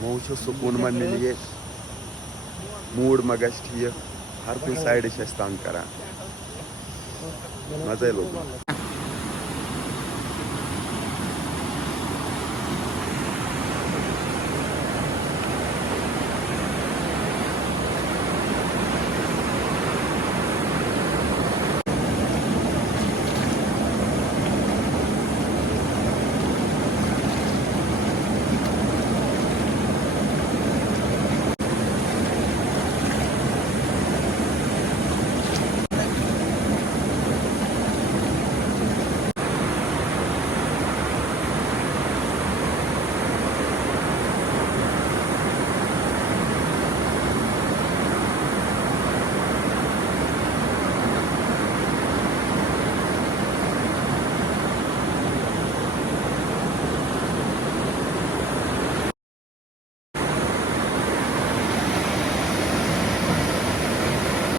मो सुकून मन मिल ये मूड मा गश ठीक हर कुछ साइड तंग करान मजा लोग